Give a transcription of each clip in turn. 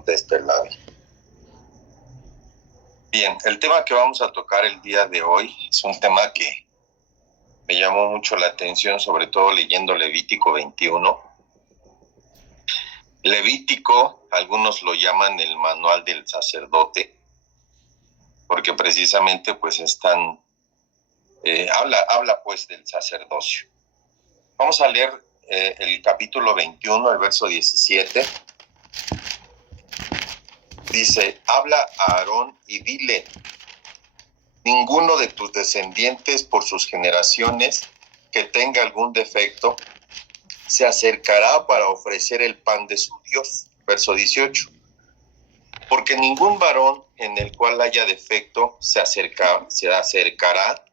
conteste el labio. Bien, el tema que vamos a tocar el día de hoy es un tema que me llamó mucho la atención, sobre todo leyendo Levítico 21. Levítico, algunos lo llaman el manual del sacerdote, porque precisamente pues habla pues del sacerdocio. Vamos a leer el capítulo 21, el verso 17. Dice: habla a Aarón y dile: ninguno de tus descendientes por sus generaciones que tenga algún defecto se acercará para ofrecer el pan de su Dios. Verso 18. Porque ningún varón en el cual haya defecto se acercará,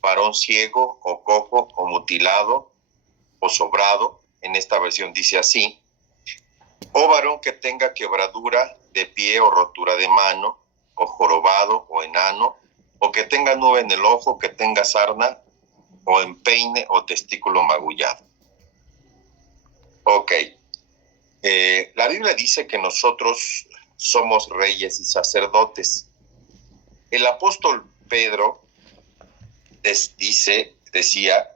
varón ciego o cojo o mutilado o sobrado, en esta versión dice así, o varón que tenga quebradura de pie o rotura de mano, o jorobado o enano, o que tenga nube en el ojo, que tenga sarna, o empeine o testículo magullado. Ok. La Biblia dice que nosotros somos reyes y sacerdotes. El apóstol Pedro decía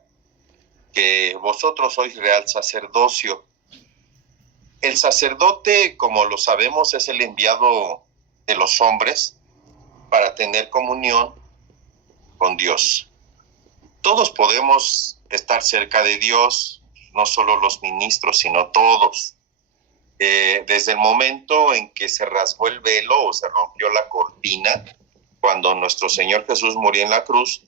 que vosotros sois real sacerdocio. El sacerdote, como lo sabemos, es el enviado de los hombres para tener comunión con Dios. Todos podemos estar cerca de Dios, no solo los ministros, sino todos. Desde el momento en que se rasgó el velo o se rompió la cortina, cuando nuestro Señor Jesús murió en la cruz,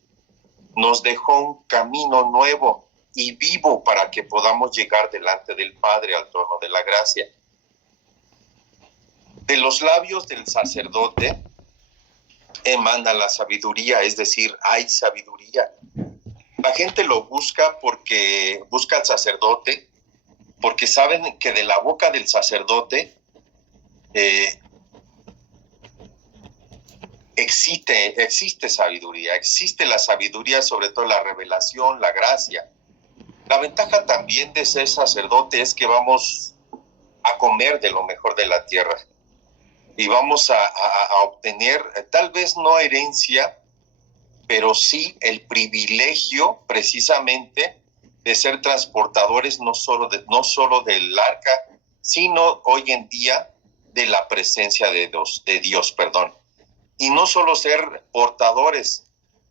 nos dejó un camino nuevo y vivo para que podamos llegar delante del Padre al trono de la gracia. De los labios del sacerdote emana la sabiduría, es decir, hay sabiduría. La gente lo busca porque busca al sacerdote, porque saben que de la boca del sacerdote existe sabiduría, existe la sabiduría, sobre todo la revelación, la gracia. La ventaja también de ser sacerdote es que vamos a comer de lo mejor de la tierra y vamos a obtener, tal vez no herencia, pero sí el privilegio precisamente de ser transportadores no solo del arca, sino hoy en día de la presencia de Dios. Y no solo ser portadores,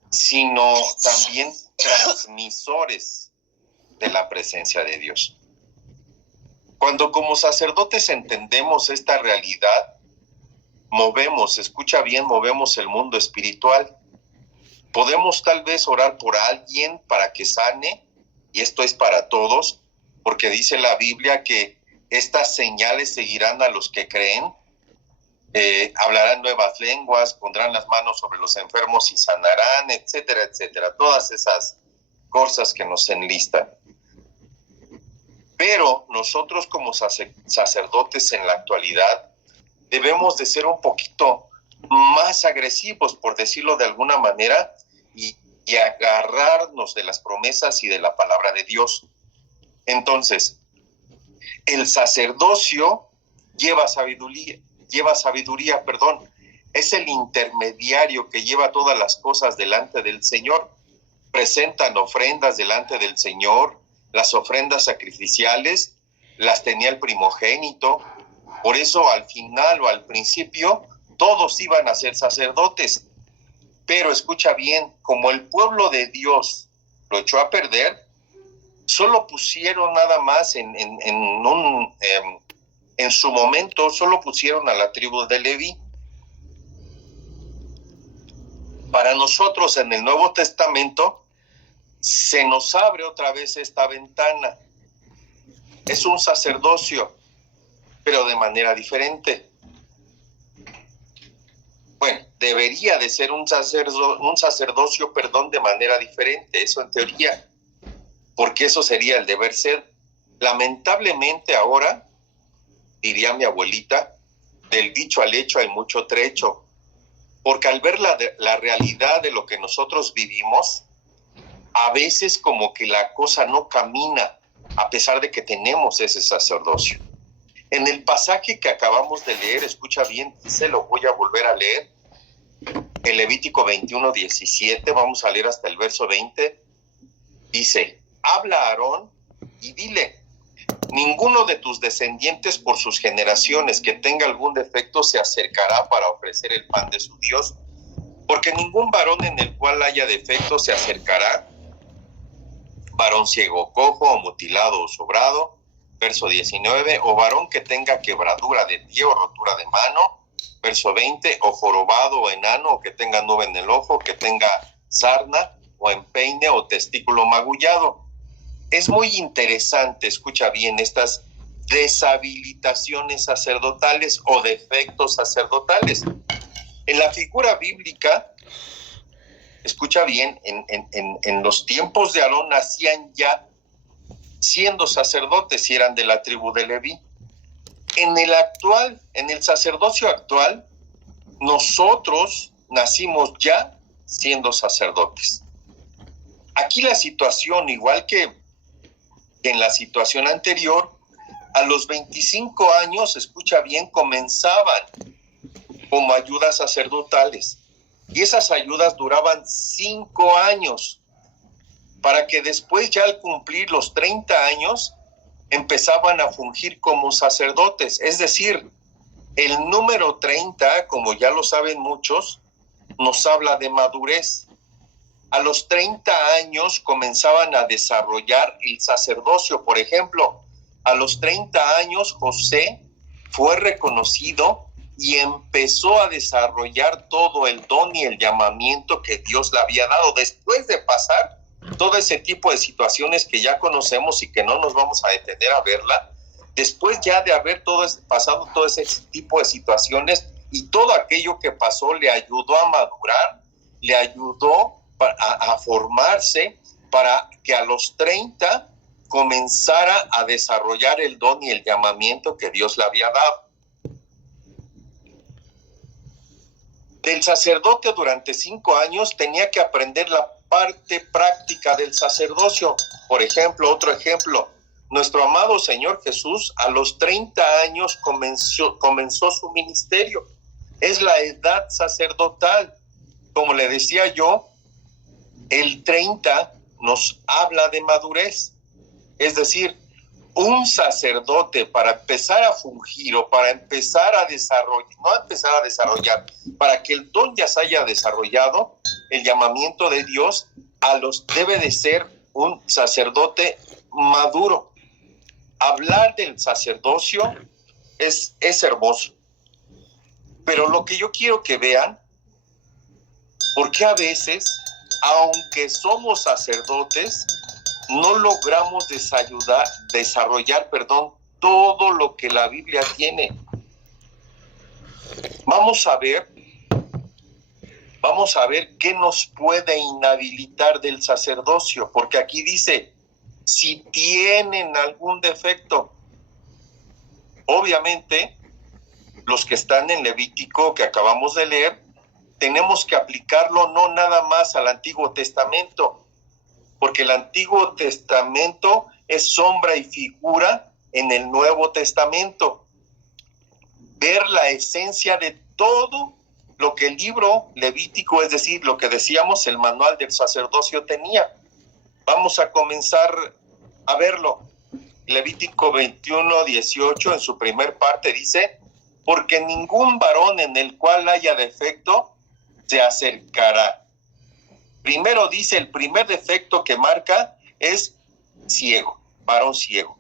sino también transmisores de la presencia de Dios. Cuando como sacerdotes entendemos esta realidad, movemos el mundo espiritual. Podemos tal vez orar por alguien para que sane, y esto es para todos, porque dice la Biblia que estas señales seguirán a los que creen. Hablarán nuevas lenguas, pondrán las manos sobre los enfermos y sanarán, etcétera, etcétera. Todas esas cosas que nos enlistan. Pero nosotros como sacerdotes en la actualidad debemos de ser un poquito más agresivos, por decirlo de alguna manera, y agarrarnos de las promesas y de la palabra de Dios. Entonces, el sacerdocio lleva sabiduría, es el intermediario que lleva todas las cosas delante del Señor. Presentan ofrendas delante del Señor. Las ofrendas sacrificiales las tenía el primogénito. Por eso al final o al principio todos iban a ser sacerdotes. Pero escucha bien, como el pueblo de Dios lo echó a perder, solo pusieron nada más en su momento, solo pusieron a la tribu de Leví. Para nosotros en el Nuevo Testamento se nos abre otra vez esta ventana. Es un sacerdocio, pero de manera diferente. Bueno, debería de ser un sacerdocio, de manera diferente, eso en teoría, porque eso sería el deber ser. Lamentablemente ahora, diría mi abuelita, del dicho al hecho hay mucho trecho, porque al ver la realidad de lo que nosotros vivimos, a veces como que la cosa no camina, a pesar de que tenemos ese sacerdocio. En el pasaje que acabamos de leer, escucha bien, se lo voy a volver a leer, en Levítico 21:17, vamos a leer hasta el verso 20, dice, habla a Aarón y dile, ninguno de tus descendientes por sus generaciones que tenga algún defecto se acercará para ofrecer el pan de su Dios, porque ningún varón en el cual haya defecto se acercará, varón ciego, cojo o mutilado o sobrado, verso 19, o varón que tenga quebradura de pie o rotura de mano, verso 20, o jorobado o enano, o que tenga nube en el ojo, que tenga sarna o empeine o testículo magullado. Es muy interesante, escucha bien, estas deshabilitaciones sacerdotales o defectos sacerdotales. En la figura bíblica, escucha bien, en los tiempos de Aarón nacían ya siendo sacerdotes y eran de la tribu de Leví. En el sacerdocio actual, nosotros nacimos ya siendo sacerdotes. Aquí la situación, igual que en la situación anterior, a los 25 años, escucha bien, comenzaban como ayudas sacerdotales. Y esas ayudas duraban 5 años, para que después, ya al cumplir los 30 años, empezaban a fungir como sacerdotes. Es decir, el número 30, como ya lo saben muchos, nos habla de madurez. A los 30 años comenzaban a desarrollar el sacerdocio. Por ejemplo, a los 30 años José fue reconocido y empezó a desarrollar todo el don y el llamamiento que Dios le había dado. Después de pasar todo ese tipo de situaciones que ya conocemos y que no nos vamos a detener a verla, después ya de haber pasado todo ese tipo de situaciones y todo aquello que pasó le ayudó a madurar, le ayudó a formarse para que a los 30 comenzara a desarrollar el don y el llamamiento que Dios le había dado. Del sacerdote durante 5 años tenía que aprender la parte práctica del sacerdocio. Por ejemplo, otro ejemplo, nuestro amado Señor Jesús a los 30 años comenzó su ministerio. Es la edad sacerdotal. Como le decía yo, el 30 nos habla de madurez. Es decir, un sacerdote para empezar a fungir o para empezar a desarrollar, para que el don ya se haya desarrollado, el llamamiento de Dios debe de ser un sacerdote maduro. Hablar del sacerdocio es hermoso, pero lo que yo quiero que vean, porque a veces, aunque somos sacerdotes, no logramos desarrollar todo lo que la Biblia tiene. Vamos a ver qué nos puede inhabilitar del sacerdocio, porque aquí dice, si tienen algún defecto. Obviamente, los que están en Levítico que acabamos de leer, tenemos que aplicarlo no nada más al Antiguo Testamento, porque el Antiguo Testamento es sombra y figura en el Nuevo Testamento. Ver la esencia de todo lo que el libro Levítico, es decir, lo que decíamos, el manual del sacerdocio tenía. Vamos a comenzar a verlo. Levítico 21:18 en su primer parte dice, porque ningún varón en el cual haya defecto se acercará. Primero dice, el primer defecto que marca es ciego, varón ciego.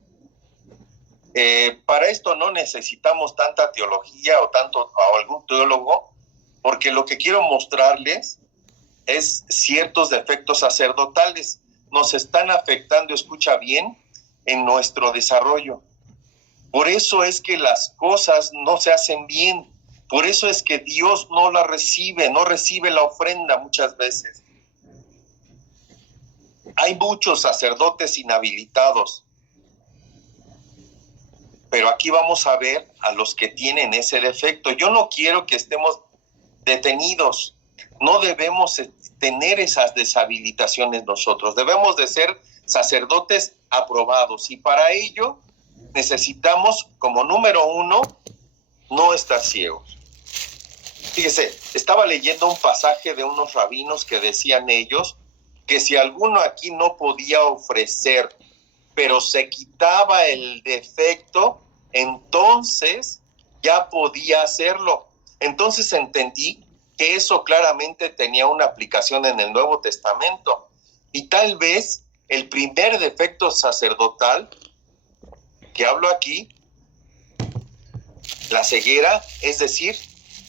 Para esto no necesitamos tanta teología o algún teólogo, porque lo que quiero mostrarles es ciertos defectos sacerdotales. Nos están afectando, escucha bien, en nuestro desarrollo. Por eso es que las cosas no se hacen bien. Por eso es que Dios no recibe la ofrenda muchas veces. Hay muchos sacerdotes inhabilitados, pero aquí vamos a ver a los que tienen ese defecto. Yo no quiero que estemos detenidos, no debemos tener esas deshabilitaciones nosotros, debemos de ser sacerdotes aprobados y para ello necesitamos, como número uno, no estar ciegos. Fíjese, estaba leyendo un pasaje de unos rabinos que decían ellos que si alguno aquí no podía ofrecer, pero se quitaba el defecto, entonces ya podía hacerlo. Entonces entendí que eso claramente tenía una aplicación en el Nuevo Testamento. Y tal vez el primer defecto sacerdotal que hablo aquí, la ceguera, es decir,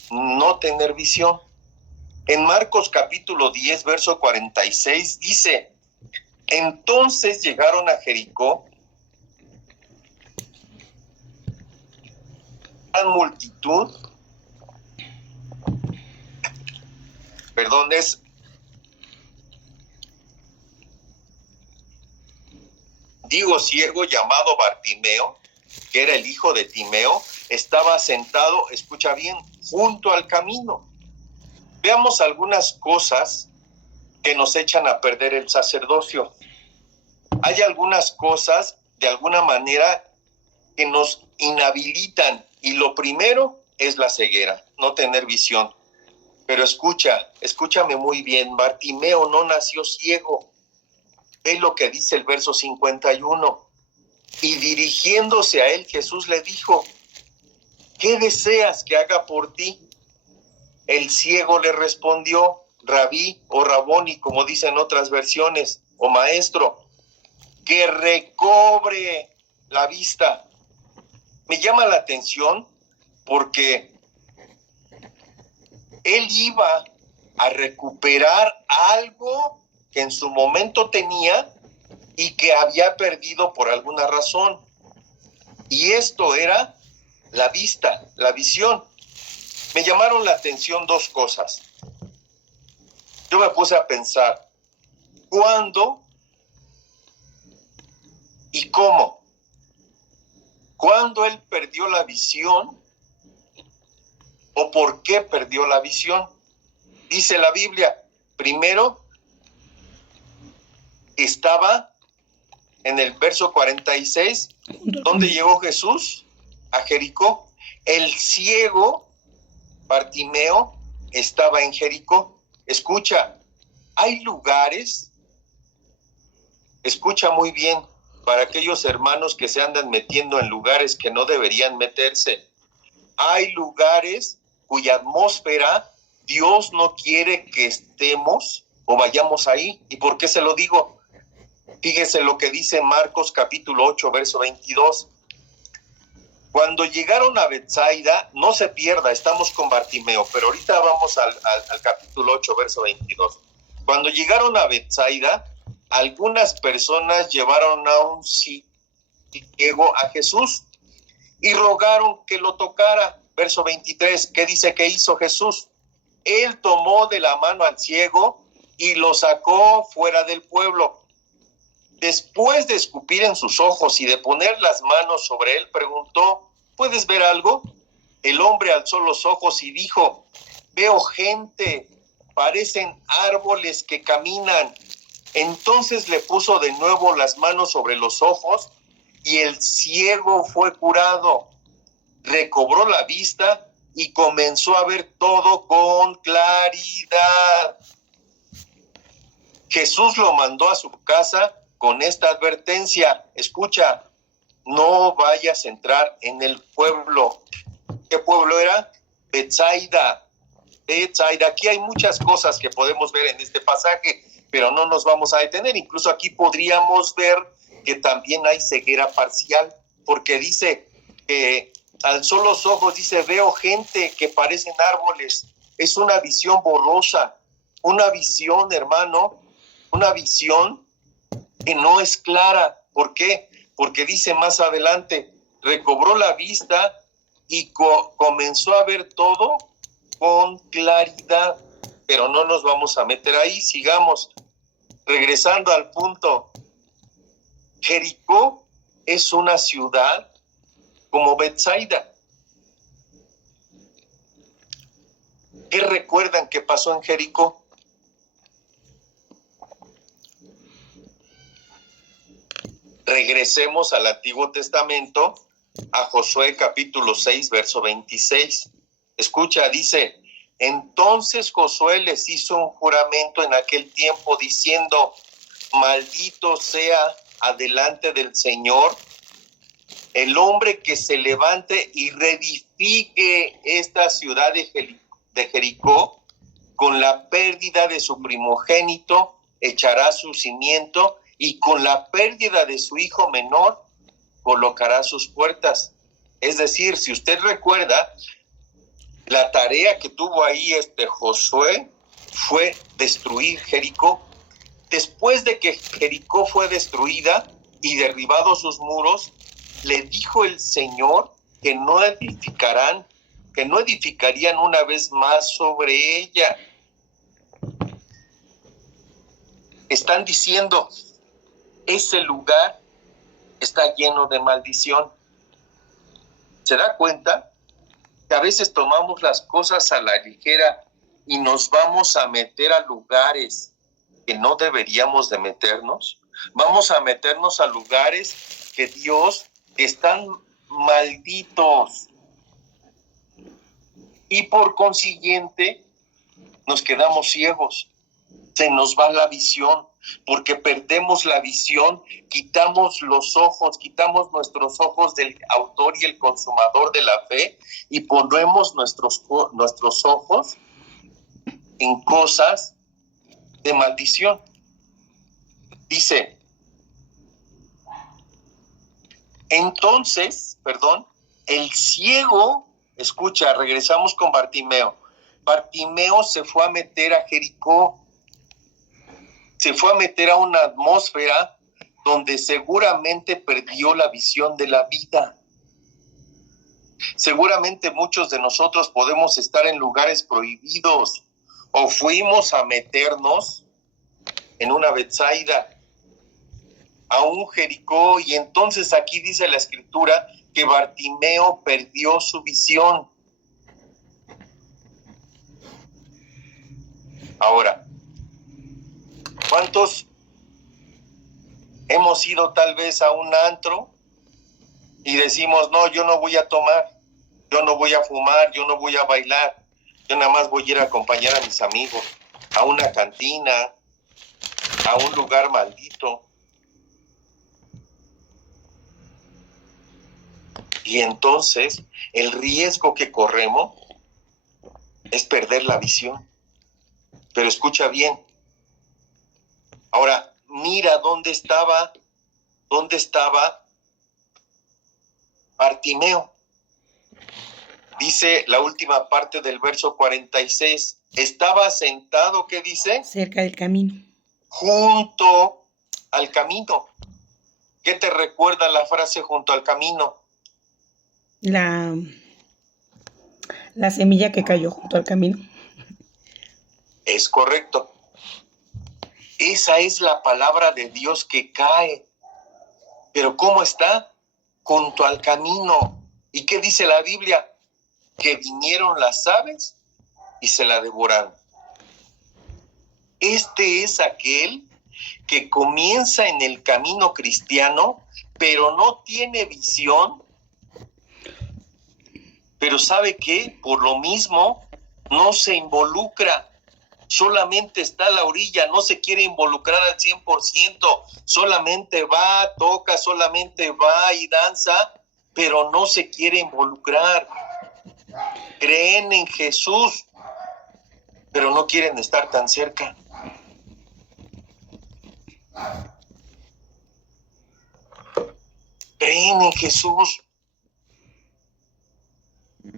no tener visión. En Marcos capítulo 10, verso 46 dice: entonces llegaron a Jericó gran multitud, ciego llamado Bartimeo, que era el hijo de Timeo, estaba sentado, escucha bien, junto al camino. Veamos algunas cosas que nos echan a perder el sacerdocio. Hay algunas cosas, de alguna manera, que nos inhabilitan, y lo primero es la ceguera, no tener visión. Pero escúchame muy bien, Bartimeo no nació ciego. Es lo que dice el verso 51. Y dirigiéndose a él, Jesús le dijo: ¿qué deseas que haga por ti? El ciego le respondió: rabí o raboni, como dicen otras versiones, o maestro, que recobre la vista. Me llama la atención porque él iba a recuperar algo que en su momento tenía y que había perdido por alguna razón. Y esto era la vista, la visión. Me llamaron la atención dos cosas. Yo me puse a pensar, ¿cuándo y cómo? ¿Cuándo él perdió la visión o por qué perdió la visión? Dice la Biblia, primero estaba en el verso 46, ¿dónde llegó Jesús? A Jericó. El ciego Bartimeo estaba en Jericó. Escucha, hay lugares, escucha muy bien, para aquellos hermanos que se andan metiendo en lugares que no deberían meterse. Hay lugares cuya atmósfera Dios no quiere que estemos o vayamos ahí. ¿Y por qué se lo digo? Fíjese lo que dice Marcos capítulo 8, verso 22. Cuando llegaron a Betsaida, no se pierda, estamos con Bartimeo, pero ahorita vamos al capítulo 8, verso 22. Cuando llegaron a Betsaida, algunas personas llevaron a un ciego a Jesús y rogaron que lo tocara. Verso 23, ¿qué dice que hizo Jesús? Él tomó de la mano al ciego y lo sacó fuera del pueblo. Después de escupir en sus ojos y de poner las manos sobre él, preguntó: ¿puedes ver algo? El hombre alzó los ojos y dijo: veo gente, parecen árboles que caminan. Entonces le puso de nuevo las manos sobre los ojos y el ciego fue curado. Recobró la vista y comenzó a ver todo con claridad. Jesús lo mandó a su casa con esta advertencia: escucha, no vayas a entrar en el pueblo. ¿Qué pueblo era? Betsaida. Betsaida. Aquí hay muchas cosas que podemos ver en este pasaje, pero no nos vamos a detener. Incluso aquí podríamos ver que también hay ceguera parcial, porque dice que alzó los ojos, dice: veo gente que parecen árboles. Es una visión borrosa, una visión, hermano, una visión que no es clara. ¿Por qué? Porque dice más adelante, recobró la vista y comenzó a ver todo con claridad. Pero no nos vamos a meter ahí, sigamos. Regresando al punto, Jericó es una ciudad como Betsaida. ¿Qué recuerdan que pasó en Jericó? regresemos al Antiguo Testamento, a Josué capítulo 6, verso 26. Escucha, dice: entonces Josué les hizo un juramento en aquel tiempo diciendo: maldito sea adelante del Señor el hombre que se levante y reedifique esta ciudad de Jericó, con la pérdida de su primogénito echará su cimiento, y con la pérdida de su hijo menor colocará sus puertas. Es decir, si usted recuerda, la tarea que tuvo ahí Josué fue destruir Jericó. Después de que Jericó fue destruida y derribados sus muros, le dijo el Señor que no edificarían una vez más sobre ella. Están diciendo: ese lugar está lleno de maldición. ¿Se da cuenta que a veces tomamos las cosas a la ligera y nos vamos a meter a lugares que no deberíamos de meternos? Vamos a meternos a lugares que están malditos, y por consiguiente nos quedamos ciegos, se nos va la visión. Porque perdemos la visión, quitamos los ojos, quitamos nuestros ojos del autor y el consumador de la fe, y ponemos nuestros ojos en cosas de maldición. Dice, entonces, el ciego, escucha, regresamos con Bartimeo. Bartimeo se fue a meter a Jericó, se fue a meter a una atmósfera donde seguramente perdió la visión de la vida. Seguramente muchos de nosotros podemos estar en lugares prohibidos, o fuimos a meternos en una Betsaida, a un Jericó, y entonces aquí dice la Escritura que Bartimeo perdió su visión. Ahora, ¿cuántos hemos ido tal vez a un antro y decimos: no, yo no voy a tomar, yo no voy a fumar, yo no voy a bailar, yo nada más voy a ir a acompañar a mis amigos a una cantina, a un lugar maldito? Y entonces el riesgo que corremos es perder la visión. Pero escucha bien. Ahora, mira dónde estaba Bartimeo. Dice la última parte del verso 46. Estaba sentado, ¿qué dice? Cerca del camino. Junto al camino. ¿Qué te recuerda la frase junto al camino? La semilla que cayó junto al camino. Es correcto. Esa es la palabra de Dios que cae. Pero ¿cómo está? Junto al camino. ¿Y qué dice la Biblia? Que vinieron las aves y se la devoraron. Este es aquel que comienza en el camino cristiano, pero no tiene visión. Pero ¿sabe qué? Por lo mismo, no se involucra. Solamente está a la orilla, no se quiere involucrar al 100%. Solamente va, toca, solamente va y danza, pero no se quiere involucrar. Creen en Jesús, pero no quieren estar tan cerca. Creen en Jesús,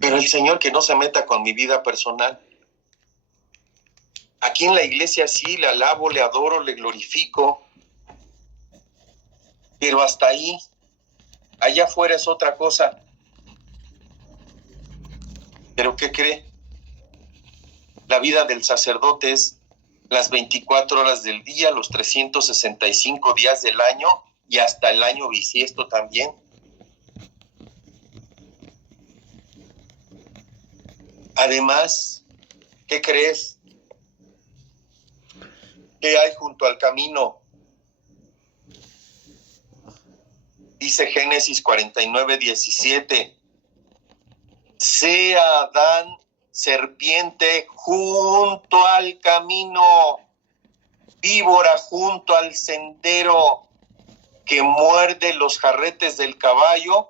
pero el Señor que no se meta con mi vida personal. Aquí en la iglesia sí, le alabo, le adoro, le glorifico, pero hasta ahí. Allá afuera es otra cosa. ¿Pero qué cree? La vida del sacerdote es las 24 horas del día, los 365 días del año, y hasta el año bisiesto también. Además, ¿qué crees? ¿Qué hay junto al camino? Dice Génesis 49:17, sea Adán serpiente junto al camino, víbora junto al sendero, que muerde los jarretes del caballo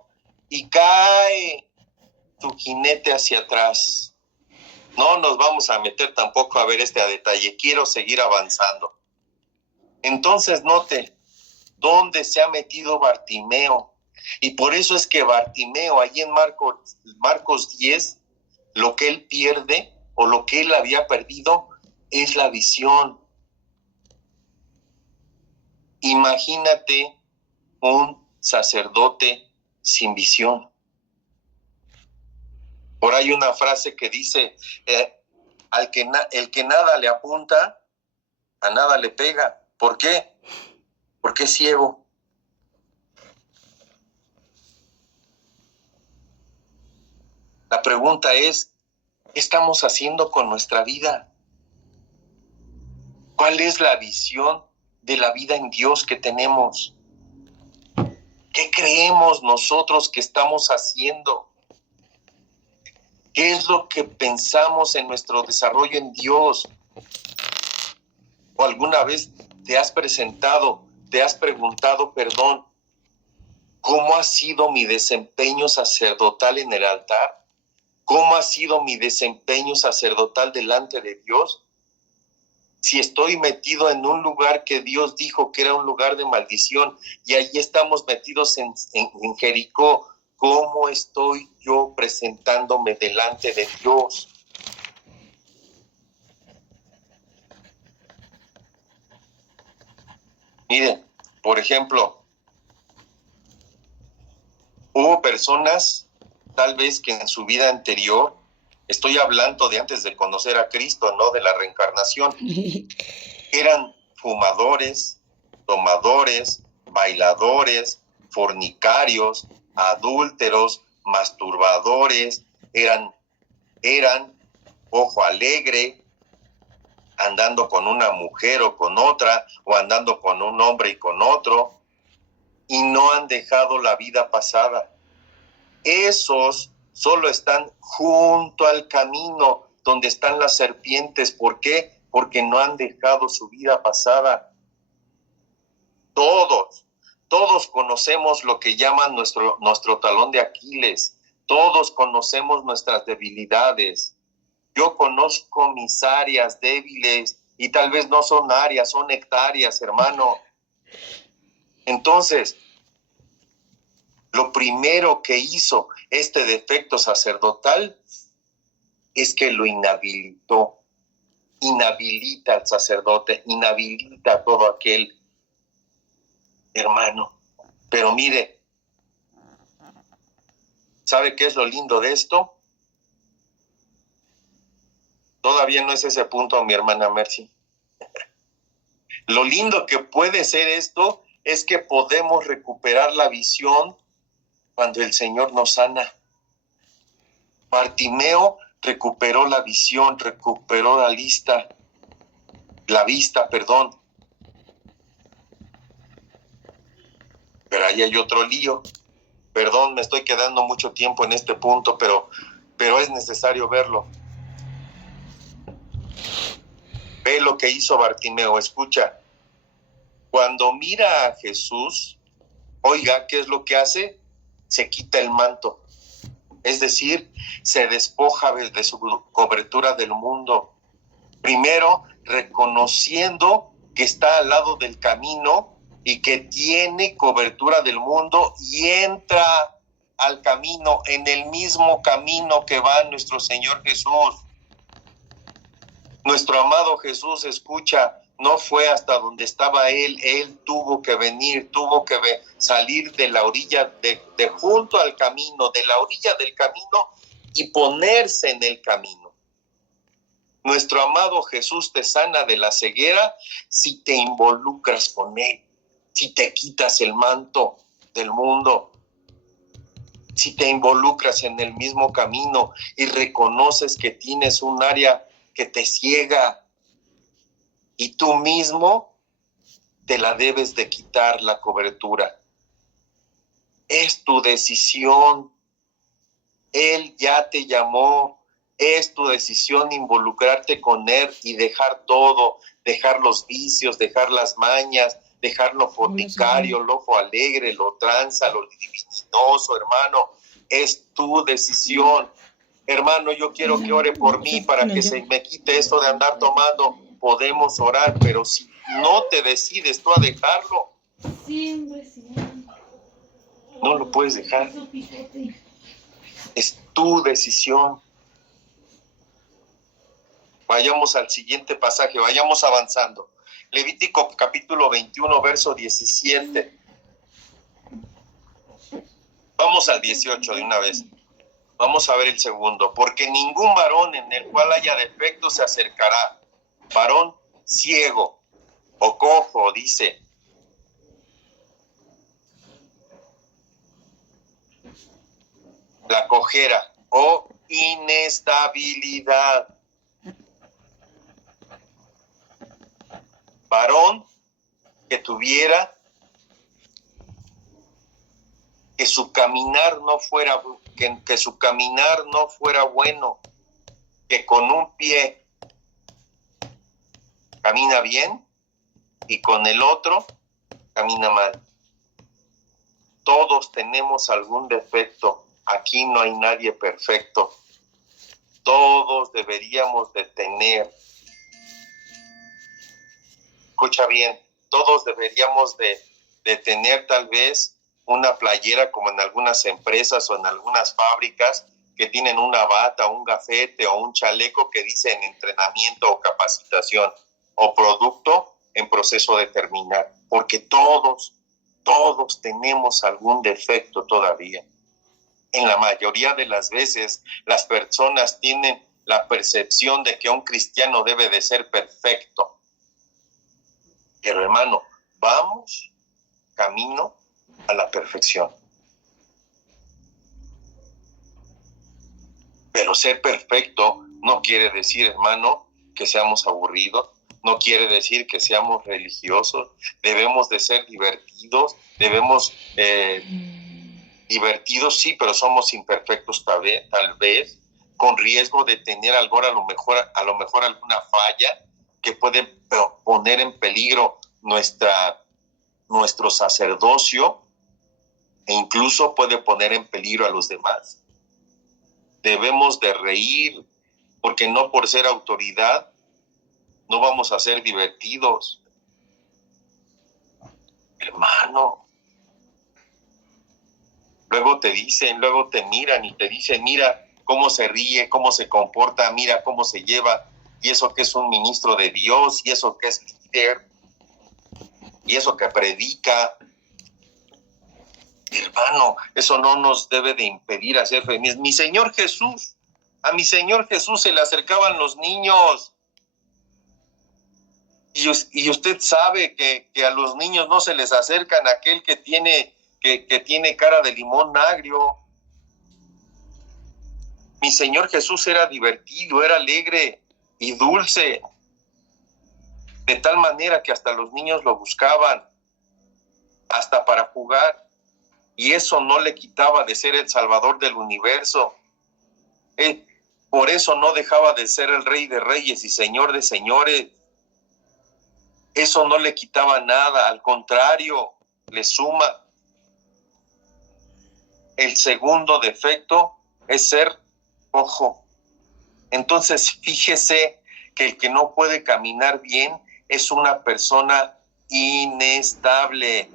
y cae su jinete hacia atrás. No nos vamos a meter tampoco a ver a detalle, quiero seguir avanzando. Entonces note dónde se ha metido Bartimeo, y por eso es que Bartimeo, ahí en Marcos 10, lo que él pierde o lo que él había perdido es la visión. Imagínate un sacerdote sin visión. Por ahí una frase que dice, el que nada le apunta, a nada le pega. ¿Por qué? Porque es ciego. La pregunta es, ¿qué estamos haciendo con nuestra vida? ¿Cuál es la visión de la vida en Dios que tenemos? ¿Qué creemos nosotros que estamos haciendo? ¿Qué es lo que pensamos en nuestro desarrollo en Dios? ¿O alguna vez te has preguntado, cómo ha sido mi desempeño sacerdotal en el altar? ¿Cómo ha sido mi desempeño sacerdotal delante de Dios? Si estoy metido en un lugar que Dios dijo que era un lugar de maldición y allí estamos metidos en Jericó, ¿cómo estoy yo presentándome delante de Dios? Miren, por ejemplo, hubo personas, tal vez que en su vida anterior, estoy hablando de antes de conocer a Cristo, no de la reencarnación, eran fumadores, tomadores, bailadores, fornicarios, adúlteros, masturbadores, eran ojo alegre, andando con una mujer o con otra, o andando con un hombre y con otro, y no han dejado la vida pasada. Esos solo están junto al camino donde están las serpientes. ¿Por qué? Porque no han dejado su vida pasada. Todos conocemos lo que llaman nuestro talón de Aquiles. Todos conocemos nuestras debilidades. Yo conozco mis áreas débiles y tal vez no son áreas, son hectáreas, hermano. Entonces, lo primero que hizo este defecto sacerdotal es que lo inhabilitó. Inhabilita al sacerdote, inhabilita a todo aquel hermano. Pero mire, ¿sabe qué es lo lindo de esto? Todavía no es ese punto, mi hermana Mercy. Lo lindo que puede ser esto es que podemos recuperar la visión cuando el Señor nos sana. Bartimeo recuperó la visión, recuperó la vista. Pero ahí hay otro lío. Perdón, me estoy quedando mucho tiempo en este punto, pero es necesario verlo. Ve lo que hizo Bartimeo, escucha. Cuando mira a Jesús, oiga, ¿qué es lo que hace? Se quita el manto. Es decir, se despoja de su cobertura del mundo. Primero, reconociendo que está al lado del camino y que tiene cobertura del mundo, y entra al camino, en el mismo camino que va nuestro Señor Jesús. Nuestro amado Jesús, escucha, no fue hasta donde estaba Él tuvo que venir, salir de la orilla, de junto al camino, de la orilla del camino, y ponerse en el camino. Nuestro amado Jesús te sana de la ceguera si te involucras con Él, si te quitas el manto del mundo, si te involucras en el mismo camino y reconoces que tienes un área que te ciega y tú mismo te la debes de quitar la cobertura. Es tu decisión. Él ya te llamó. Es tu decisión involucrarte con Él y dejar todo, dejar los vicios, dejar las mañas, dejar lo fornicario, lo alegre, lo tranza, lo libidinoso, hermano. Es tu decisión. Hermano, yo quiero que ore por mí para que se me quite esto de andar tomando. Podemos orar, pero si no te decides tú a dejarlo, no lo puedes dejar. Es tu decisión. Vayamos al siguiente pasaje, vayamos avanzando. Levítico capítulo 21, verso 17. Vamos al 18 de una vez. Vamos a ver el segundo. Porque ningún varón en el cual haya defecto se acercará. Varón ciego o cojo, dice. La cojera o inestabilidad. Varón que tuviera que su caminar no fuera que su caminar no fuera bueno, que con un pie camina bien y con el otro camina mal. Todos tenemos algún defecto. Aquí no hay nadie perfecto. Todos deberíamos de tener, escucha bien, todos deberíamos de tener tal vez una playera como en algunas empresas o en algunas fábricas que tienen una bata, un gafete o un chaleco que dicen entrenamiento o capacitación o producto en proceso de terminar, porque todos tenemos algún defecto todavía. En la mayoría de las veces las personas tienen la percepción de que un cristiano debe de ser perfecto. Pero hermano, vamos camino a la perfección. Pero ser perfecto no quiere decir, hermano, que seamos aburridos, no quiere decir que seamos religiosos. Debemos de ser divertidos, divertidos sí, pero somos imperfectos tal vez, con riesgo de tener a lo mejor alguna falla que puede poner en peligro nuestro sacerdocio e incluso puede poner en peligro a los demás. Debemos de reír, porque no por ser autoridad no vamos a ser divertidos. Hermano, luego te miran y te dicen, mira cómo se ríe, cómo se comporta, mira cómo se lleva, y eso que es un ministro de Dios, y eso que es líder, y eso que predica. Hermano, eso no nos debe de impedir hacer feliz. A mi Señor Jesús se le acercaban los niños. Y usted sabe que a los niños no se les acercan aquel que tiene cara de limón agrio. Mi Señor Jesús era divertido, era alegre y dulce, de tal manera que hasta los niños lo buscaban, hasta para jugar. Y eso no le quitaba de ser el Salvador del universo. Por eso no dejaba de ser el Rey de Reyes y Señor de Señores. Eso no le quitaba nada, al contrario, le suma. El segundo defecto es ser cojo. Entonces, fíjese que el que no puede caminar bien es una persona inestable.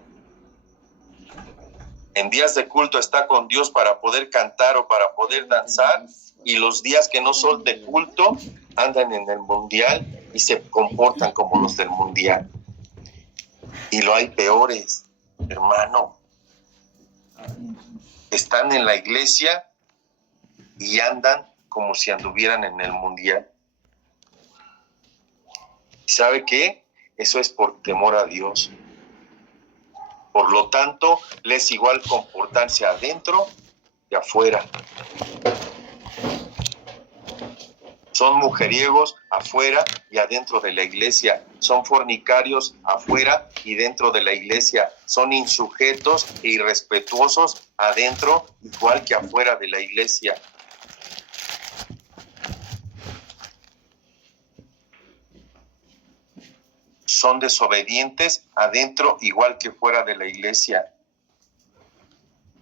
En días de culto está con Dios para poder cantar o para poder danzar, y los días que no son de culto andan en el mundial y se comportan como los del mundial. Y lo hay peores, hermano. Están en la iglesia y andan como si anduvieran en el mundial. ¿Sabe qué? Eso es por temor a Dios. Por lo tanto, les es igual comportarse adentro y afuera. Son mujeriegos afuera y adentro de la iglesia. Son fornicarios afuera y dentro de la iglesia. Son insujetos e irrespetuosos adentro igual que afuera de la iglesia. Son desobedientes adentro igual que fuera de la iglesia.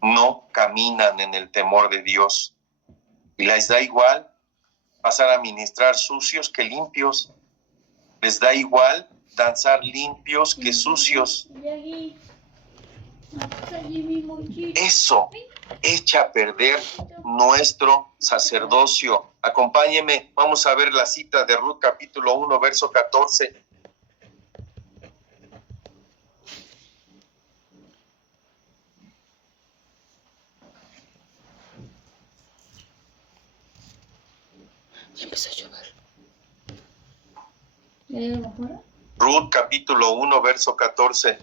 No caminan en el temor de Dios. Y les da igual pasar a ministrar sucios que limpios. Les da igual danzar limpios que sucios. Eso echa a perder nuestro sacerdocio. Acompáñeme, vamos a ver la cita de Ruth capítulo 1, verso 14. Ya empezó a llover. Ruth capítulo 1, verso 14.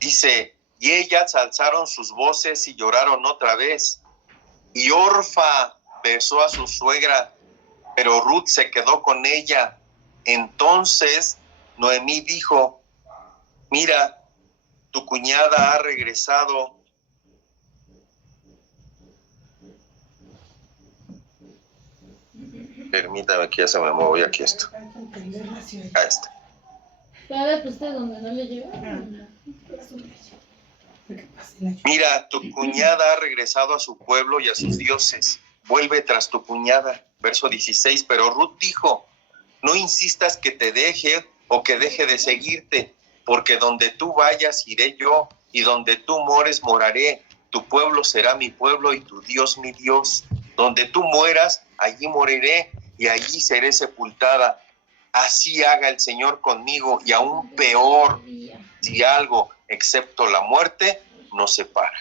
Dice, y ellas alzaron sus voces y lloraron otra vez. Y Orfa besó a su suegra, pero Ruth se quedó con ella. Entonces Noemí dijo, mira, tu cuñada ha regresado. Permítame que ya se me movió aquí esto. Ahí está. Donde no le llega. Mira, tu cuñada ha regresado a su pueblo y a sus dioses. Vuelve tras tu cuñada. Verso 16. Pero Ruth dijo, no insistas que te deje o que deje de seguirte, porque donde tú vayas iré yo, y donde tú mores moraré. Tu pueblo será mi pueblo y tu Dios mi Dios. Donde tú mueras, allí moriré y allí seré sepultada. Así haga el Señor conmigo, y aún peor, si algo excepto la muerte nos separa.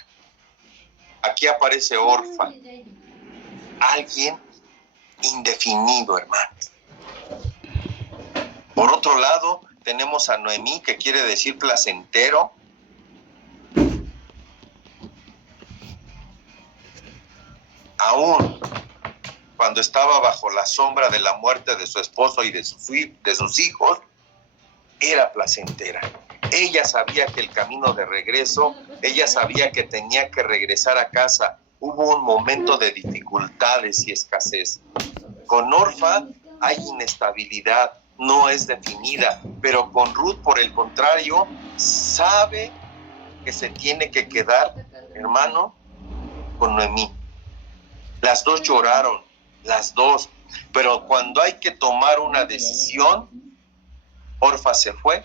Aquí aparece Orfa, alguien indefinido, hermano. Por otro lado, tenemos a Noemí, que quiere decir placentero. Aún cuando estaba bajo la sombra de la muerte de su esposo y de sus hijos, era placentera. Ella sabía que el camino de regreso, ella sabía que tenía que regresar a casa. Hubo un momento de dificultades y escasez. Con Orfa hay inestabilidad, no es definida, pero con Ruth, por el contrario, sabe que se tiene que quedar, hermano, con Noemí. Las dos lloraron, las dos, pero cuando hay que tomar una decisión, Orfa se fue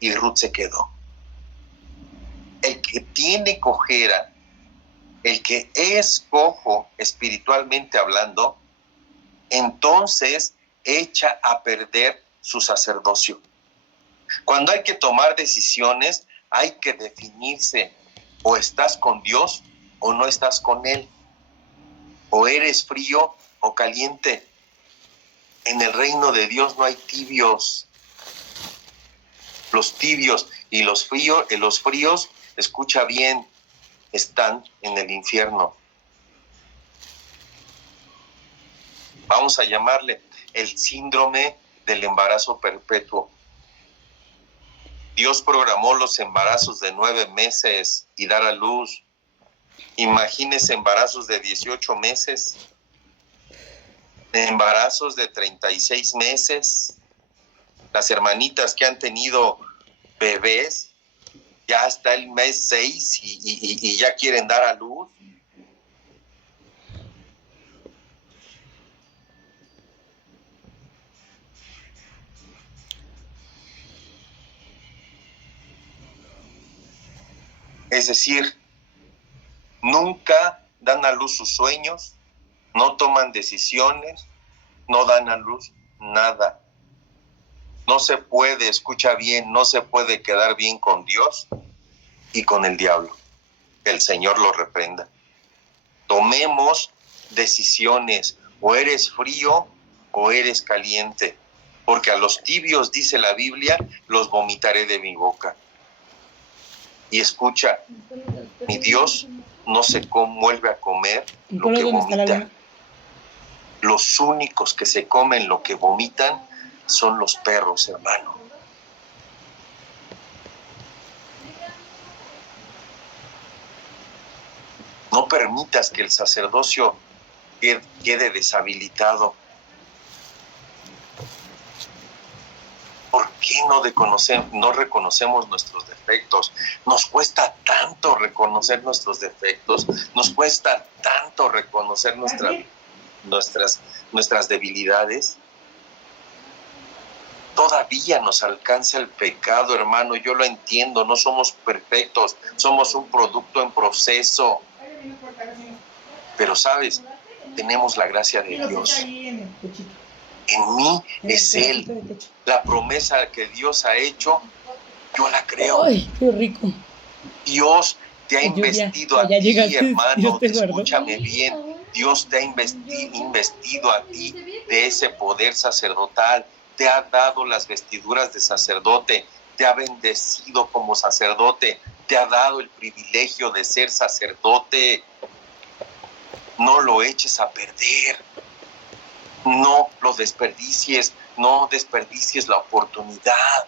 y Ruth se quedó. El que tiene cojera, el que es cojo espiritualmente hablando, entonces echa a perder su sacerdocio. Cuando hay que tomar decisiones, hay que definirse, o estás con Dios o no estás con Él, o eres frío o caliente. En el reino de Dios no hay tibios. Los tibios y los fríos, escucha bien, están en el infierno. Vamos a llamarle el síndrome del embarazo perpetuo. Dios programó los embarazos de 9 meses y dar a luz. Imagínese embarazos de 18 meses, embarazos de 36 meses. Las hermanitas que han tenido bebés, ya hasta el mes 6 y ya quieren dar a luz. Es decir, nunca dan a luz sus sueños, no toman decisiones, no dan a luz nada. No se puede, escucha bien, no se puede quedar bien con Dios y con el diablo. Que el Señor lo reprenda. Tomemos decisiones, o eres frío o eres caliente, porque a los tibios, dice la Biblia, los vomitaré de mi boca. Y escucha, mi Dios no se vuelve a comer lo que vomita. Los únicos que se comen lo que vomitan son los perros, hermano. No permitas que el sacerdocio quede deshabilitado. ¿Por qué no reconocemos nuestros defectos? Nos cuesta tanto reconocer nuestros defectos, nos cuesta tanto reconocer nuestras debilidades. Todavía nos alcanza el pecado, hermano, yo lo entiendo, no somos perfectos, somos un producto en proceso. Pero, ¿sabes? Tenemos la gracia de Dios. En mí es Él. La promesa que Dios ha hecho, yo la creo. ¡Ay, qué rico! Dios te ha investido a ti, hermano, escúchame bien. Dios te ha investido a ti de ese poder sacerdotal. Te ha dado las vestiduras de sacerdote. Te ha bendecido como sacerdote. Te ha dado el privilegio de ser sacerdote. No lo eches a perder. No lo desperdicies. No desperdicies la oportunidad.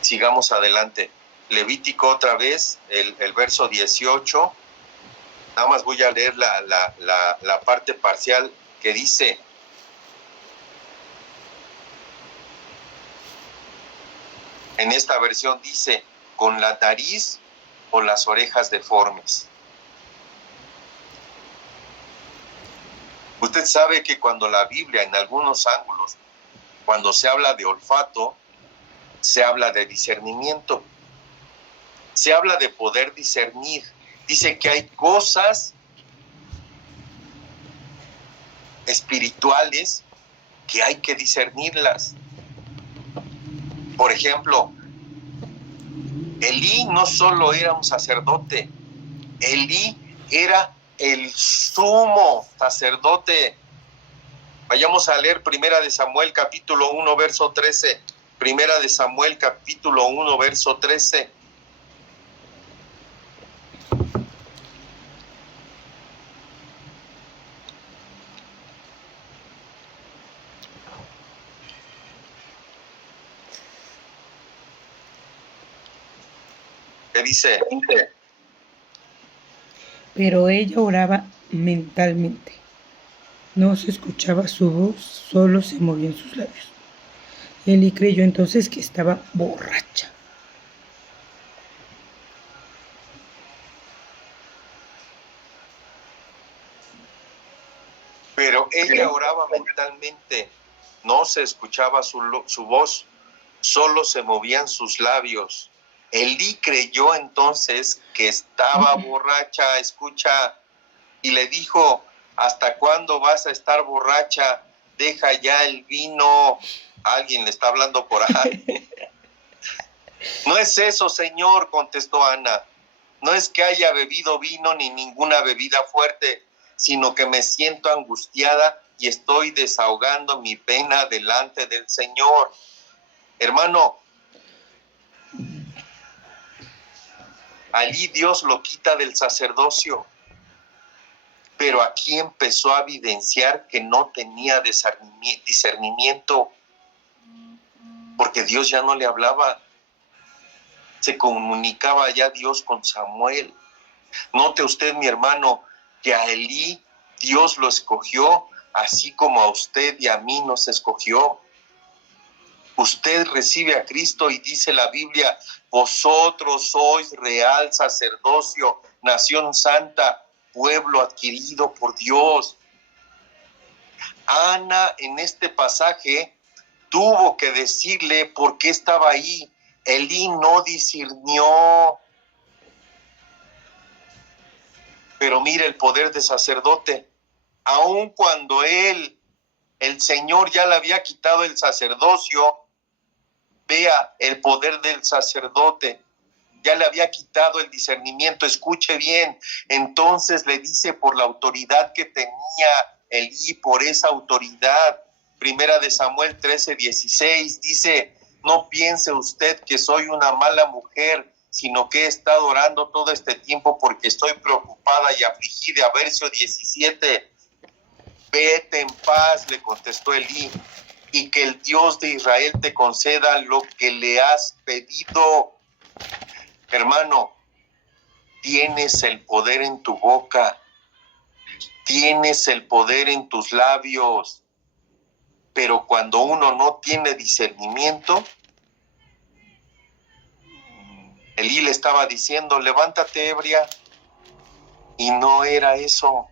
Sigamos adelante. Levítico otra vez, el verso 18. Nada más voy a leer la parte parcial que dice: en esta versión dice, con la nariz o las orejas deformes. Usted sabe que cuando la Biblia, en algunos ángulos, cuando se habla de olfato, se habla de discernimiento. Se habla de poder discernir. Dice que hay cosas espirituales que hay que discernirlas. Por ejemplo, Elí no solo era un sacerdote, Elí era el sumo sacerdote. Vayamos a leer Primera de Samuel capítulo 1 verso 13. Primera de Samuel capítulo 1 verso 13. ¿Qué dice? Pero ella oraba mentalmente. No se escuchaba su voz, solo se movían sus labios. Eli creyó entonces que estaba borracha. Pero ella oraba mentalmente, no se escuchaba su voz, solo se movían sus labios. Elí creyó entonces que estaba borracha, escucha, y le dijo: ¿hasta cuándo vas a estar borracha? Deja ya el vino. Alguien le está hablando por ahí. No es eso, Señor, contestó Ana. No es que haya bebido vino ni ninguna bebida fuerte, sino que me siento angustiada y estoy desahogando mi pena delante del Señor. Hermano, allí Dios lo quita del sacerdocio, pero aquí empezó a evidenciar que no tenía discernimiento, porque Dios ya no le hablaba. Se comunicaba ya Dios con Samuel. Note usted, mi hermano, que a Elí Dios lo escogió, así como a usted y a mí nos escogió. Usted recibe a Cristo y dice la Biblia: vosotros sois real sacerdocio, nación santa, pueblo adquirido por Dios. Ana en este pasaje tuvo que decirle por qué estaba ahí. Elí no discernió. Pero mire el poder de sacerdote. Aun cuando el Señor ya le había quitado el sacerdocio, vea el poder del sacerdote. Ya le había quitado el discernimiento. Escuche bien. Entonces le dice, por la autoridad que tenía Elí, por esa autoridad. Primera de Samuel 13:16 dice: no piense usted que soy una mala mujer sino que he estado orando todo este tiempo porque estoy preocupada y afligida. Verso 17, vete en paz, le contestó Elí, y que el Dios de Israel te conceda lo que le has pedido. Hermano, tienes el poder en tu boca, tienes el poder en tus labios, pero cuando uno no tiene discernimiento, Elí le estaba diciendo, levántate, ebria, y no era eso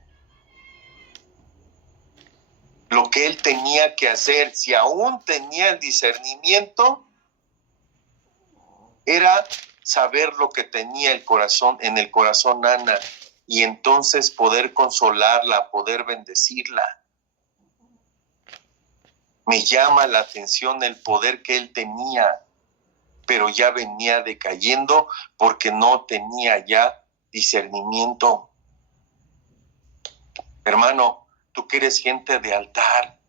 lo que él tenía que hacer. Si aún tenía el discernimiento, era saber lo que tenía en el corazón Ana, y entonces poder consolarla, poder bendecirla. Me llama la atención el poder que él tenía, pero ya venía decayendo porque no tenía ya discernimiento. Hermano, tú que eres gente de altar,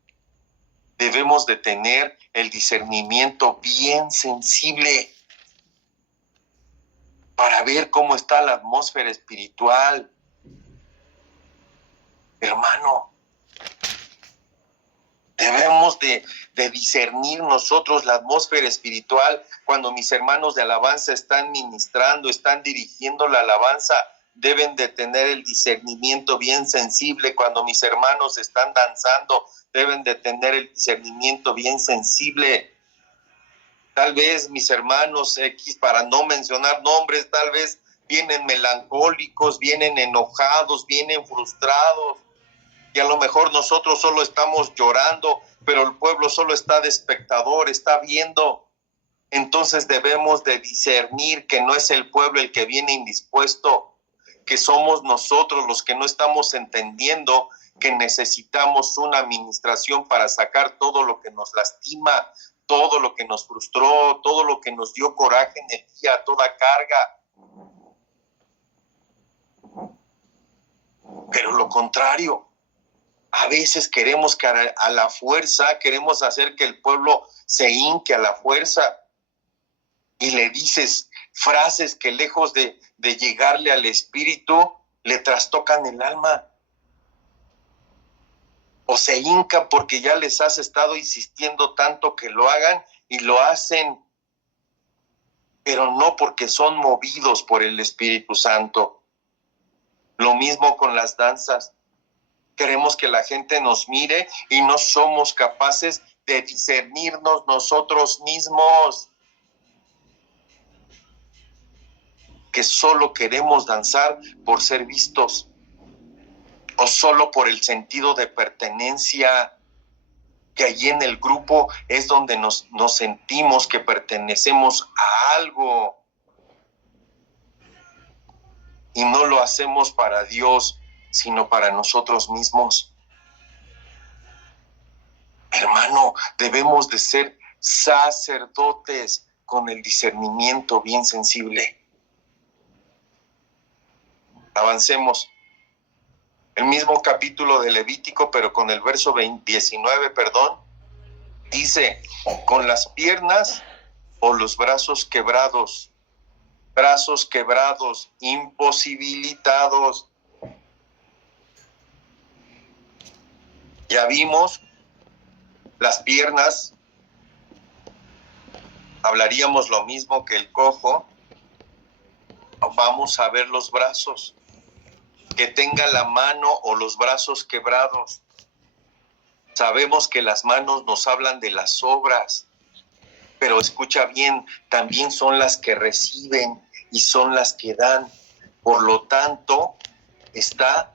debemos de tener el discernimiento bien sensible para ver cómo está la atmósfera espiritual. Hermano, debemos de discernir nosotros la atmósfera espiritual cuando mis hermanos de alabanza están ministrando, están dirigiendo la alabanza. Deben de tener el discernimiento bien sensible. Cuando mis hermanos están danzando, deben de tener el discernimiento bien sensible. Tal vez mis hermanos X, para no mencionar nombres, tal vez vienen melancólicos, vienen enojados, vienen frustrados, y a lo mejor nosotros solo estamos llorando, pero el pueblo solo está de espectador, está viendo. Entonces debemos de discernir que no es el pueblo el que viene indispuesto, que somos nosotros los que no estamos entendiendo que necesitamos una administración para sacar todo lo que nos lastima, todo lo que nos frustró, todo lo que nos dio coraje, energía, toda carga. Pero lo contrario, a veces queremos que a la fuerza, queremos hacer que el pueblo se hinque a la fuerza, y le dices frases que lejos de llegarle al espíritu, le trastocan el alma. O se hincan porque ya les has estado insistiendo tanto que lo hagan, y lo hacen, pero no porque son movidos por el Espíritu Santo. Lo mismo con las danzas. Queremos que la gente nos mire y no somos capaces de discernirnos nosotros mismos. Que solo queremos danzar por ser vistos, o solo por el sentido de pertenencia, que allí en el grupo es donde nos sentimos que pertenecemos a algo, y no lo hacemos para Dios, sino para nosotros mismos. Hermano, debemos de ser sacerdotes con el discernimiento bien sensible. Avancemos. El mismo capítulo de Levítico, pero con el verso 19, dice, con las piernas o los brazos quebrados, imposibilitados. Ya vimos las piernas, hablaríamos lo mismo que el cojo. Vamos a ver los brazos, que tenga la mano o los brazos quebrados. Sabemos que las manos nos hablan de las obras, pero escucha bien, también son las que reciben y son las que dan. Por lo tanto, está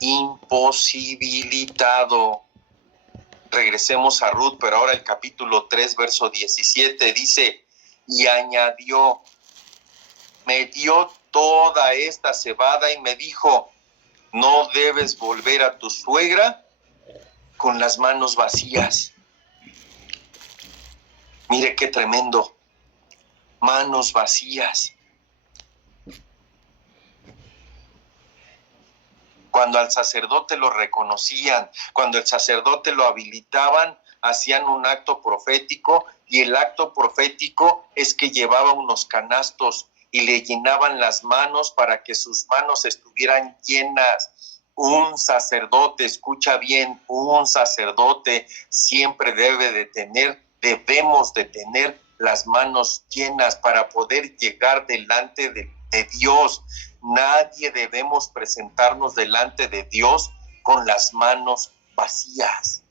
imposibilitado. Regresemos a Ruth, pero ahora el capítulo 3, verso 17, dice, y añadió, me dio toda esta cebada y me dijo, no debes volver a tu suegra con las manos vacías. Mire qué tremendo, manos vacías. Cuando al sacerdote lo reconocían, cuando el sacerdote lo habilitaban, hacían un acto profético, y el acto profético es que llevaba unos canastos, y le llenaban las manos para que sus manos estuvieran llenas. Un sacerdote, escucha bien, un sacerdote siempre debemos de tener las manos llenas para poder llegar delante de Dios. Nadie debemos presentarnos delante de Dios con las manos vacías.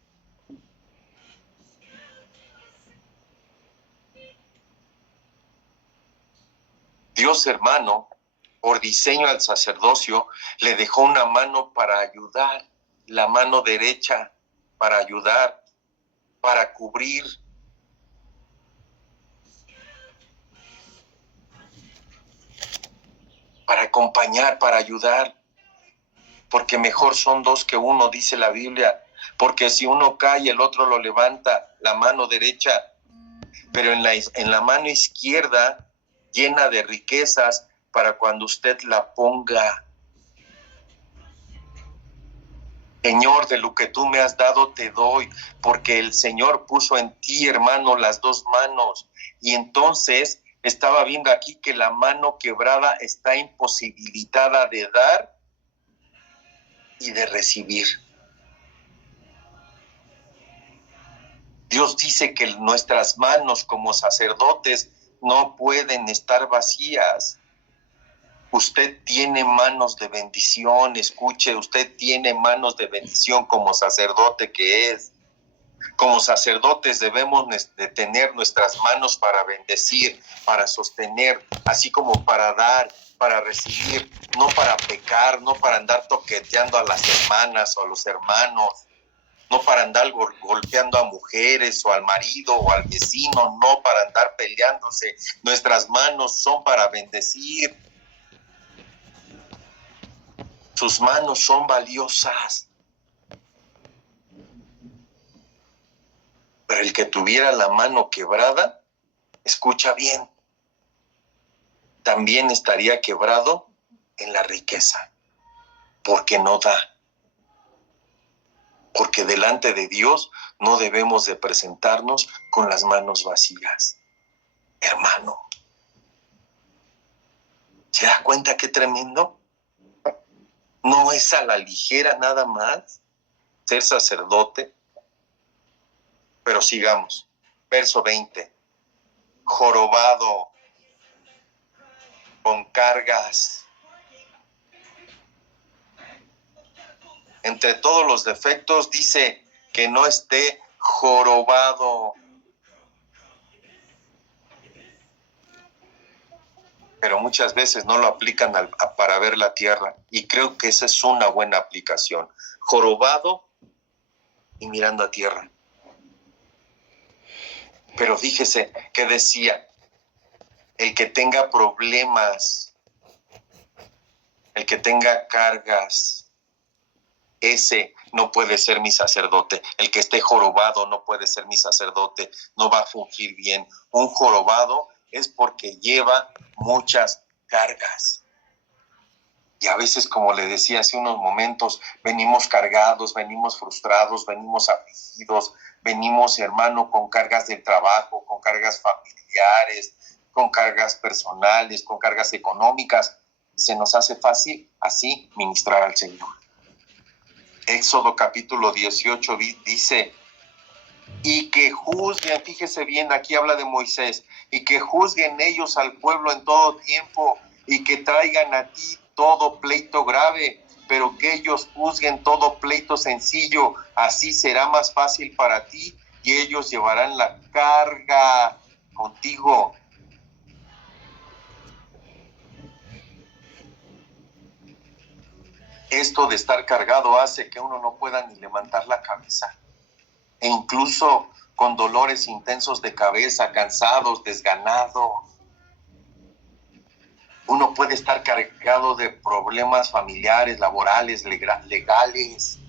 Dios, hermano, por diseño al sacerdocio, le dejó una mano para ayudar, la mano derecha para ayudar, para cubrir. Para acompañar, para ayudar. Porque mejor son dos que uno, dice la Biblia. Porque si uno cae, el otro lo levanta, la mano derecha. Pero en la mano izquierda, llena de riquezas, para cuando usted la ponga. Señor, de lo que tú me has dado te doy, porque el Señor puso en ti, hermano, las dos manos. Y entonces estaba viendo aquí que la mano quebrada está imposibilitada de dar y de recibir. Dios dice que nuestras manos como sacerdotes no pueden estar vacías. Usted tiene manos de bendición, escuche, usted tiene manos de bendición como sacerdote que es. Como sacerdotes debemos de tener nuestras manos para bendecir, para sostener, así como para dar, para recibir, no para pecar, no para andar toqueteando a las hermanas o a los hermanos, no para andar golpeando a mujeres o al marido o al vecino, no para andar peleándose. Nuestras manos son para bendecir. Sus manos son valiosas. Pero el que tuviera la mano quebrada, escucha bien, también estaría quebrado en la riqueza, porque no da. Porque delante de Dios no debemos de presentarnos con las manos vacías. Hermano, ¿se da cuenta qué tremendo? No es a la ligera nada más ser sacerdote. Pero sigamos. Verso 20. Jorobado con cargas. Entre todos los defectos dice que no esté jorobado. Pero muchas veces no lo aplican para ver la tierra. Y creo que esa es una buena aplicación. Jorobado y mirando a tierra. Pero fíjese que decía, el que tenga problemas, el que tenga cargas, ese no puede ser mi sacerdote. El que esté jorobado no puede ser mi sacerdote, no va a fungir bien. Un jorobado es porque lleva muchas cargas. Y a veces, como le decía hace unos momentos, venimos cargados, venimos frustrados, venimos afligidos, venimos, hermano, con cargas del trabajo, con cargas familiares, con cargas personales, con cargas económicas. Se nos hace fácil así ministrar al Señor. Éxodo capítulo 18 dice, y que juzguen, fíjese bien, aquí habla de Moisés, y que juzguen ellos al pueblo en todo tiempo, y que traigan a ti todo pleito grave, pero que ellos juzguen todo pleito sencillo, así será más fácil para ti, y ellos llevarán la carga contigo. Esto de estar cargado hace que uno no pueda ni levantar la cabeza, e incluso con dolores intensos de cabeza, cansados, desganados. Uno puede estar cargado de problemas familiares, laborales, legales.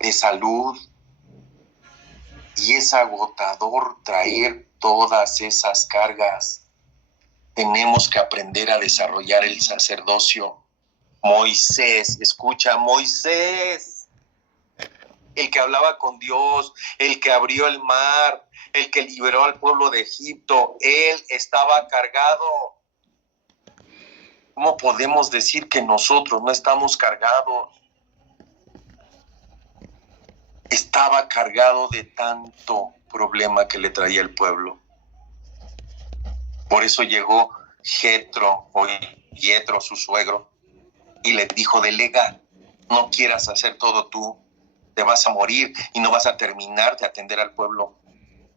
De salud. Y es agotador traer todas esas cargas. Tenemos que aprender a desarrollar el sacerdocio. Moisés, escucha, Moisés el que hablaba con Dios, el que abrió el mar, el que liberó al pueblo de Egipto. Él estaba cargado. ¿Cómo podemos decir que nosotros no estamos cargados? Estaba cargado de tanto problema que le traía el pueblo. Por eso llegó Jetro, o Yetro, su suegro, y le dijo: delega, no quieras hacer todo tú, te vas a morir y no vas a terminar de atender al pueblo.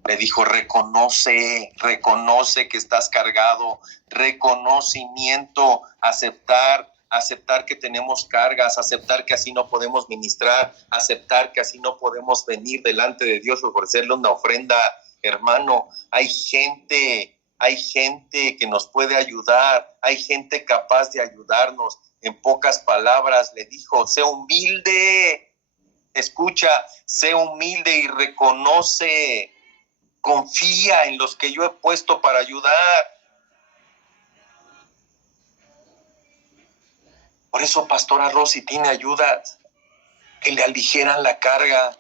Le dijo: reconoce que estás cargado, reconocimiento, aceptar que tenemos cargas, aceptar que así no podemos ministrar, aceptar que así no podemos venir delante de Dios, ofrecerle una ofrenda. Hermano, hay gente que nos puede ayudar, hay gente capaz de ayudarnos. En pocas palabras le dijo: sé humilde, escucha, sé humilde y reconoce, confía en los que yo he puesto para ayudar. Por eso Pastora Rosy tiene ayudas que le aligeran la carga.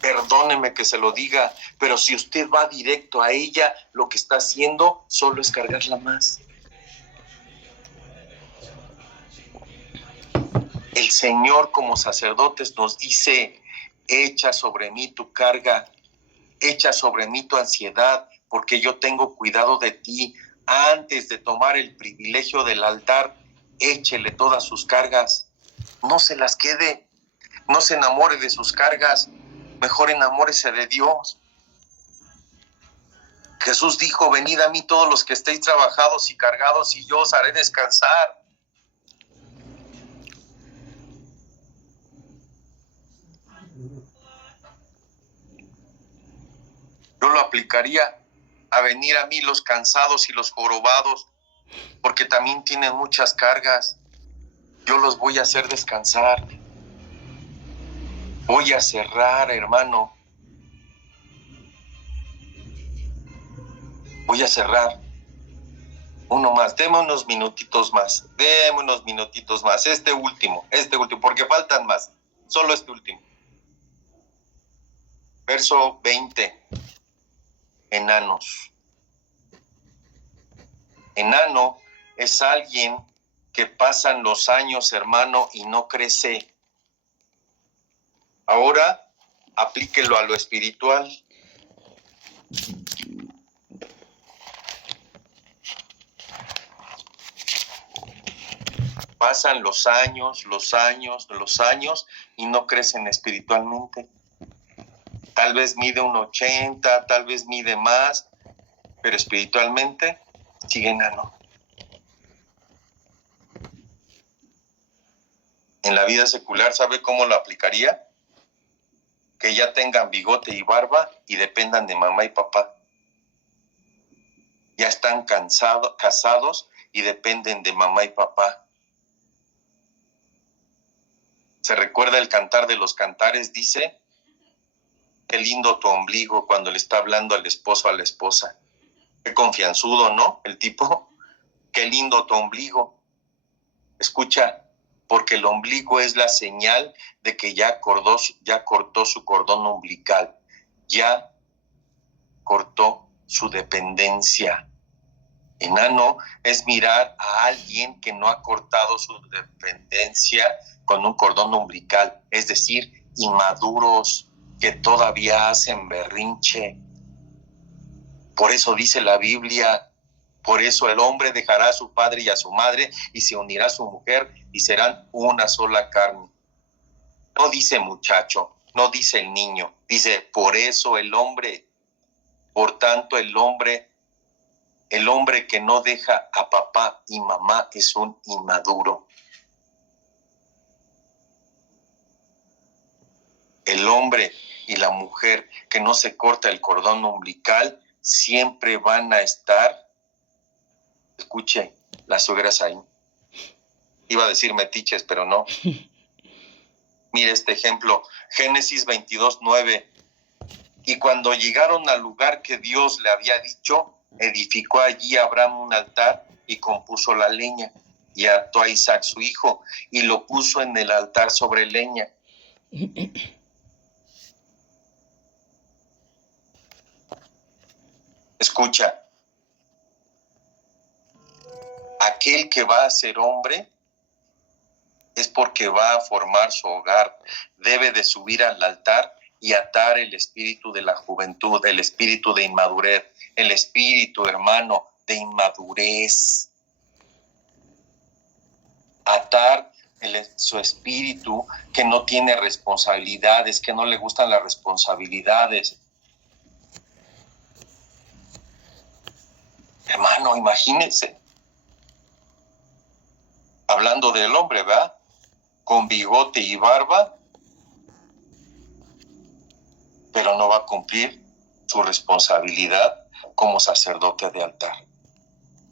Perdóneme que se lo diga, pero si usted va directo a ella, lo que está haciendo solo es cargarla más. El Señor, como sacerdotes, nos dice: echa sobre mí tu carga, echa sobre mí tu ansiedad, porque yo tengo cuidado de ti. Antes de tomar el privilegio del altar, échele todas sus cargas. No se las quede, no se enamore de sus cargas, mejor enamórese de Dios. Jesús dijo: venid a mí todos los que estéis trabajados y cargados, y yo os haré descansar. Yo lo aplicaría a venir a mí los cansados y los jorobados, porque también tienen muchas cargas. Yo los voy a hacer descansar. Voy a cerrar, hermano. Voy a cerrar. Uno más. Deme unos minutitos más. Este último, porque faltan más. Solo este último. Verso 20. Enanos. Enano es alguien que pasan los años, hermano, y no crece. Ahora, aplíquelo a lo espiritual. Pasan los años, y no crecen espiritualmente. Tal vez mide un 80, tal vez mide más, pero espiritualmente sigue enano. En la vida secular, ¿sabe cómo lo aplicaría? Que ya tengan bigote y barba y dependan de mamá y papá. Ya están casados y dependen de mamá y papá. ¿Se recuerda el Cantar de los Cantares? Dice: qué lindo tu ombligo, cuando le está hablando al esposo a la esposa. Qué confianzudo, ¿no? El tipo. Qué lindo tu ombligo. Escucha, porque el ombligo es la señal de que ya cortó su cordón umbilical. Ya cortó su dependencia. Enano es mirar a alguien que no ha cortado su dependencia con un cordón umbilical, es decir, inmaduros, que todavía hacen berrinche. Por eso dice la Biblia: por eso el hombre dejará a su padre y a su madre y se unirá a su mujer y serán una sola carne. No dice muchacho, no dice el niño, dice por eso el hombre. Por tanto, el hombre que no deja a papá y mamá es un inmaduro. El hombre y la mujer que no se corta el cordón umbilical siempre van a estar, escuche, las suegras ahí. Iba a decir metiches, pero no. Mire este ejemplo, Génesis 22:9. Y cuando llegaron al lugar que Dios le había dicho, edificó allí Abraham un altar y compuso la leña. y ató a Isaac su hijo y lo puso en el altar sobre leña. Escucha, aquel que va a ser hombre es porque va a formar su hogar. Debe de subir al altar y atar el espíritu de la juventud, el espíritu de inmadurez, el espíritu, hermano, de inmadurez. Atar su espíritu que no tiene responsabilidades, que no le gustan las responsabilidades. Hermano, imagínense, hablando del hombre, ¿verdad? Con bigote y barba, pero no va a cumplir su responsabilidad como sacerdote de altar.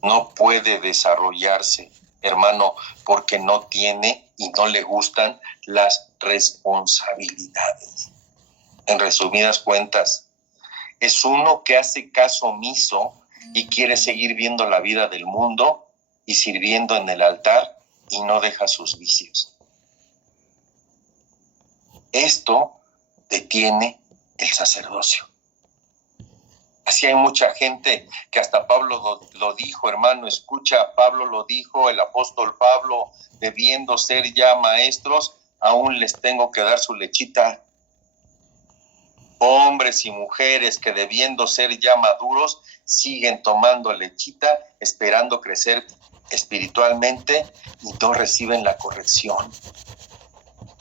No puede desarrollarse, hermano, porque no tiene y no le gustan las responsabilidades. En resumidas cuentas, es uno que hace caso omiso y quiere seguir viendo la vida del mundo y sirviendo en el altar y no deja sus vicios. Esto detiene el sacerdocio. Así hay mucha gente que hasta Pablo lo dijo, hermano, escucha, Pablo lo dijo, el apóstol Pablo, debiendo ser ya maestros, aún les tengo que dar su lechita. Hombres y mujeres que debiendo ser ya maduros, siguen tomando lechita, esperando crecer espiritualmente y no reciben la corrección,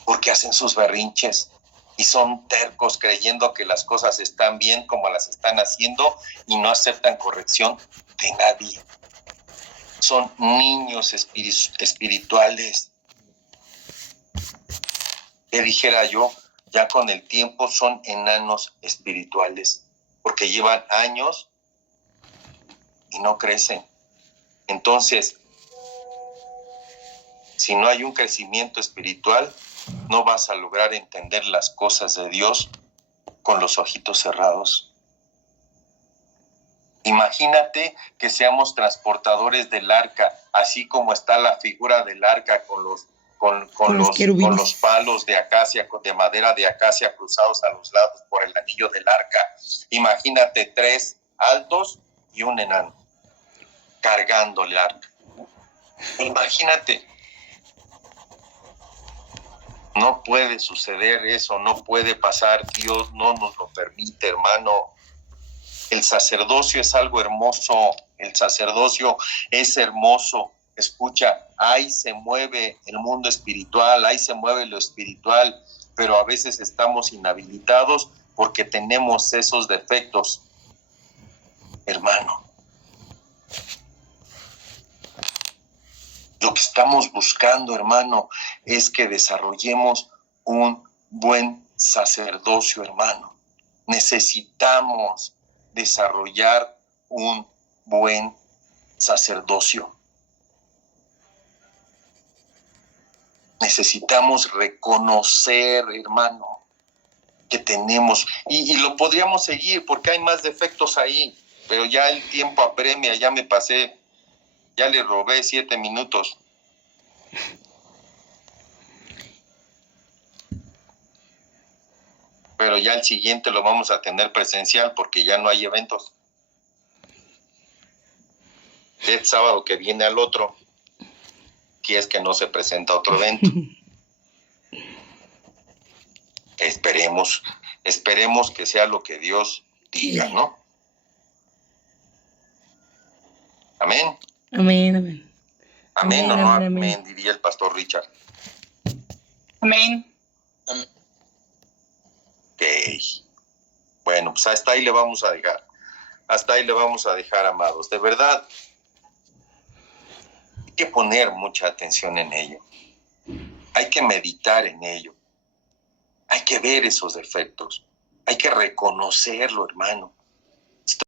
porque hacen sus berrinches y son tercos creyendo que las cosas están bien como las están haciendo y no aceptan corrección de nadie. Son niños espirituales. Que dijera yo, ya con el tiempo son enanos espirituales, porque llevan años y no crecen. Entonces, si no hay un crecimiento espiritual, no vas a lograr entender las cosas de Dios con los ojitos cerrados. Imagínate que seamos transportadores del arca, así como está la figura del arca con los palos de acacia, de madera de acacia cruzados a los lados por el anillo del arca. Imagínate 3 altos y un enano cargando el arca. Imagínate. No puede suceder eso, no puede pasar, Dios no nos lo permite, hermano. El sacerdocio es algo hermoso, el sacerdocio es hermoso. Escucha, ahí se mueve el mundo espiritual, ahí se mueve lo espiritual, pero a veces estamos inhabilitados porque tenemos esos defectos, hermano. Lo que estamos buscando, hermano, es que desarrollemos un buen sacerdocio, hermano. Necesitamos desarrollar un buen sacerdocio. Necesitamos reconocer, hermano, que tenemos, y lo podríamos seguir porque hay más defectos ahí, pero ya el tiempo apremia, ya me pasé. Ya le robé 7 minutos. Pero ya el siguiente lo vamos a tener presencial porque ya no hay eventos. El sábado que viene al otro, que es que no se presenta otro evento. Esperemos que sea lo que Dios diga, ¿no? Amén. Amén, amén. Amén o no amén, diría el pastor Richard. Amén. Ok. Bueno, pues hasta ahí le vamos a dejar. Hasta ahí le vamos a dejar, amados. De verdad, hay que poner mucha atención en ello. Hay que meditar en ello. Hay que ver esos defectos. Hay que reconocerlo, hermano.